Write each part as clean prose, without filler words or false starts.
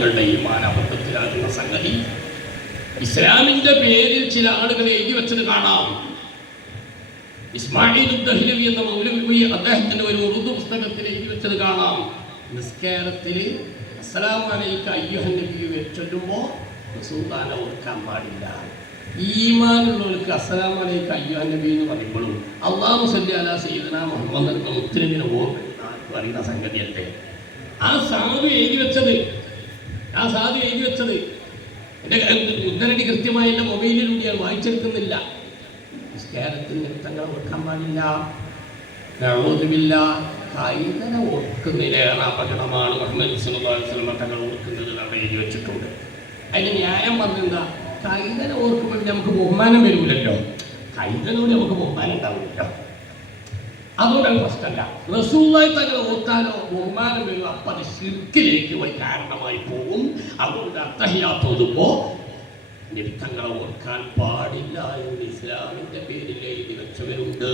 ആളുകളുടെ ഈമാൻ അബദ്ധത്തിലാകുന്ന സംഗതി. ഇസ്ലാമിന്റെ പേരിൽ ചില ആളുകൾ എഴുതി വെച്ചത് കാണാം. ഇസ്മായിൽ ദഹ്ലവി എന്ന മൗലവി അദ്ദേഹത്തിന്റെ ഒരു ഉറുദു പുസ്തകത്തിൽ എഴുതി വെച്ചത് കാണാം. നിസ്കാരത്തിൽ അസ്സലാമു അലൈക അയ്യുഹൻ നബി ചൊല്ലുമ്പോൾ റസൂലുള്ളാഹിനെ ഓർക്കാൻ പാടില്ല. ഈമാനുള്ളവർക്ക് അസ്സലാമു അലൈക അയ്യുഹൻ നബി എന്ന് പറയുമ്പോഴും അല്ലാഹു സ്വല്ലി അലാ സയ്യിദനാ മുഹമ്മദ് എന്ന മുത്തനബിനെ ഓർമ്മ പറയുന്ന സംഗതിയല്ലേ ആ സാധു എഴുതി വെച്ചത്. എൻ്റെ ഉദ്ധരണി കൃത്യമായി എൻ്റെ മൊബൈലിലൂടെ ഞാൻ വായിച്ചെടുക്കുന്നില്ല. നിസ്കാരത്തിന് നൃത്തങ്ങൾ ഓർക്കാൻ പാടില്ല. നഊദുബില്ല. കൈതനെ ഓർക്കുന്നതിലേറെ അപകടമാണ് മുഹമ്മദ് സല്ലല്ലാഹു അലൈഹി വസല്ലം തങ്ങൾ ഓർക്കുന്നത് അവിടെ എഴുതി വെച്ചിട്ടുണ്ട്. അതിന് ന്യായം പറഞ്ഞെന്താ? കൈതനെ ഓർക്കുമ്പോൾ നമുക്ക് ബഹുമാനം വരില്ലല്ലോ. കൈതനോട് നമുക്ക് ബഹുമാനം ഉണ്ടാവില്ലല്ലോ. അതുകൊണ്ടാണ് പ്രശ്നമല്ല. റസൂലുള്ളാഹി തങ്ങൾ ഓർത്താലോ ബഹുമാനം വരും. അപ്പം അത് ശിർക്കിലേക്ക് ഒരു കാരണമായി പോകും. അതുകൊണ്ട് അത്തഹിയ്യാത്ത് ഓതുമ്പോൾ നബിതങ്ങളെ ഓർക്കാൻ പാടില്ല എന്ന് ഇസ്ലാമിന്റെ പേരിൽ എഴുതി വെച്ചവരുണ്ട്.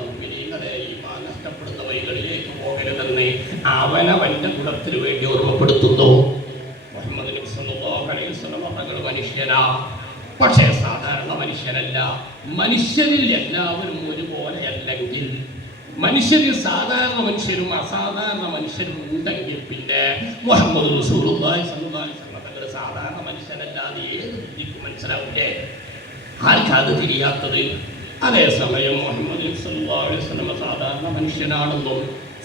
മുഅ്മിനീങ്ങളെ ഈമാൻ നഷ്ടപ്പെടുന്ന വഴികളിലേക്ക് പോകരുതെന്ന് അവനവന്റെ ഗുണത്തിന് വേണ്ടി ഓർമ്മപ്പെടുത്തുന്നു. മുഹമ്മദ് നബി സല്ലല്ലാഹു അലൈഹി വസല്ലം തങ്ങൾ മനുഷ്യനാ, പക്ഷേ സാധാരണ മനുഷ്യനല്ല. മനുഷ്യരിൽ എല്ലാവരും ഒരുപോലെ അല്ലെങ്കിൽ മനുഷ്യരിൽ സാധാരണ മനുഷ്യരും അസാധാരണ മനുഷ്യരും ഉണ്ടെങ്കിൽ പിന്നെ മുഹമ്മദ് റസൂലുള്ളാഹി സ്വല്ലല്ലാഹു അലൈഹി വസല്ലം തങ്ങൾ സാധാരണ മനുഷ്യനല്ലാതെ ഏത് ബുദ്ധിക്ക് മനസ്സിലാവില്ലേ? ആർക്കത് തിരിയാത്തത്? അതേസമയം മുഹമ്മദ് സല്ലല്ലാഹു അലൈഹി വസല്ലം സാധാരണ മനുഷ്യനാണെന്നും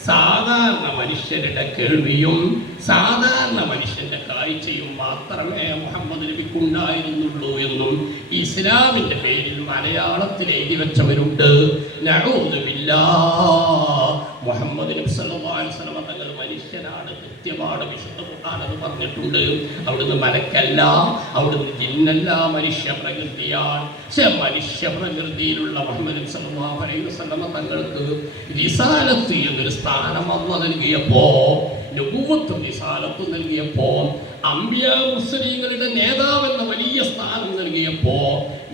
സാധാരണ മനുഷ്യരുടെ കേൾവിയും സാധാരണ മനുഷ്യന്റെ കാഴ്ചയും മാത്രമേ മുഹമ്മദ് നബിക്കുണ്ടായിരുന്നുള്ളൂ എന്നും ഇസ്ലാമിന്റെ പേരിൽ മലയാളത്തിൽ എഴുതി വെച്ചവരുണ്ട്. നഊദു ബില്ലാഹ്. മുഹമ്മദ് നബി സല്ലല്ലാഹു അലൈഹി വസല്ലം തങ്ങൾ മനുഷ്യനാണ്, കൃത്യമാണ്. വിശുദ്ധ ഖുർആൻ അത് പറഞ്ഞിട്ടുണ്ട്. അവിടുന്ന് മലക്കല്ല, അവിടുന്ന് ജിന്നല്ല, മനുഷ്യ പ്രകൃതിയാണ്. പക്ഷെ മനുഷ്യ പ്രകൃതിയിലുള്ള മുഹമ്മദ് നബി സല്ലല്ലാഹു അലൈഹി വസല്ലം തങ്ങൾക്ക് റിസാലത്ത് എന്നൊരു സ്ഥാനം അല്ലാഹു നൽകിയപ്പോ, നബുവത്തും റിസാലത്തും നൽകിയപ്പോ, അംബിയാ മുർസലീങ്ങളുടെ നേതാവെന്ന വലിയ സ്ഥാനം നൽകിയപ്പോ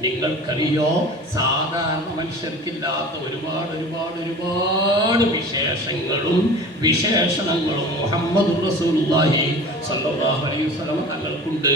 നിങ്ങൾക്കറിയോ സാധാരണ മനുഷ്യർക്കില്ലാത്ത ഒരുപാട് വിശേഷങ്ങളും വിശേഷണങ്ങളും മുഹമ്മദ് റസൂലുള്ളാഹി സ്വല്ലല്ലാഹു അലൈഹി വസല്ലം തങ്ങൾക്കുണ്ട്.